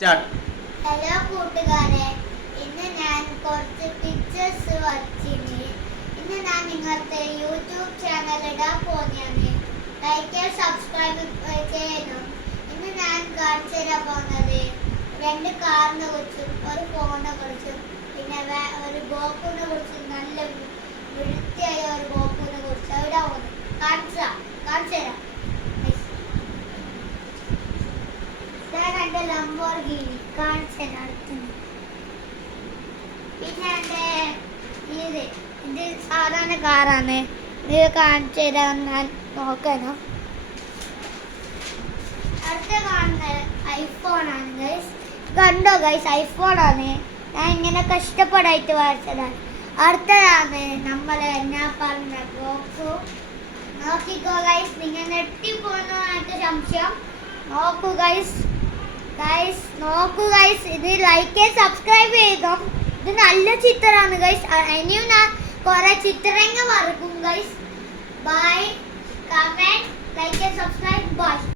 Hello കൂട്ടുകാരെ, ഇന്ന് ഞാൻ കുറച്ച് പിക്ചേഴ്സ് വരച്ചിന്. ഇന്ന് ഞാൻ നിങ്ങൾക്ക് യൂട്യൂബ് ചാനൽ ഇടാൻ പോകുന്നതാണ്. ലൈക്ക് സബ്സ്ക്രൈബ് ചെയ്യണം. ഇന്ന് ഞാൻ കാണിച്ചു തരാൻ പോകുന്നത് രണ്ട് കാറിനെ കുറിച്ചും ഒരു ഫോണിനെ കുറിച്ചും പിന്നെ ഒരു ബോക്കിനെ കുറിച്ചും നല്ല വൃത്തിയായ ഒരു ബോക്കിനെ കുറിച്ച് അവിടെ കാണിച്ചു തരാം. ലംബോർഗിനി പിന്നെ ഇത് സാധാരണ കാറാണ്. ഇത് കാണിച്ചു തരാൻ ഞാൻ നോക്കാനോ. അടുത്ത കാണുന്നത് ഐഫോണാണ് ഗൈസ്. കണ്ടോ ഗൈസ്, ഐഫോണാണ്. ഞാൻ ഇങ്ങനെ കഷ്ടപ്പെടായിട്ട് വരച്ചതാണ്. അടുത്തതാണ് നമ്മളെ ഞാൻ പറഞ്ഞ ബോക്സു. നോക്കിക്കോ ഗൈസ്, നിങ്ങൾ നെട്ടിപ്പോന്നോ എനിക്ക് സംശയം. നോക്കൂ ഗൈസ്, നോക്കൂ ഗൈസ്, ഇത് ലൈക്ക് സബ്സ്ക്രൈബ് ചെയ്തോ. ഇത് നല്ല ചിത്രമാണ് ഗൈസ്. ഇനിയും ഞാൻ കുറെ ചിത്രങ്ങൾ വരക്കും ഗൈസ്.